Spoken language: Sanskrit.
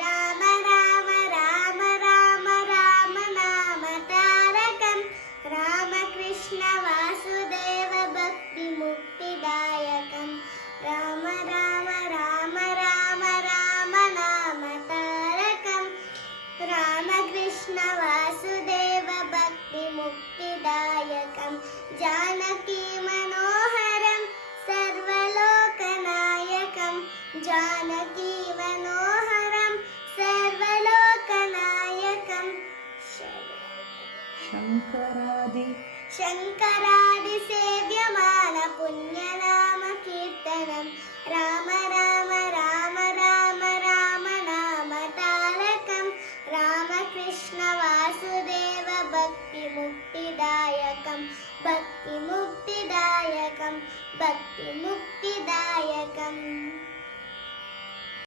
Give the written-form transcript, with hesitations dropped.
രാമ രാമ രാമ രാമ രാമ നാമ താരകം രാമകൃഷ്ണ വാസുദേവ ഭക്തി മുക്തിദായകം രാമ രാമ രാമ രാമ രാമ നാമ താരകം രാമകൃഷ്ണ വാസുദേവ ഭക്തി മുക്തിദായകം ജാനകി മനോഹരം സർവലോകനായകം ജാനകി മനോഹരം സർവലോകനായകം ശങ്കരാദി സേവ്യമാന പുണ്യനാമ കീർത്തനം രാമ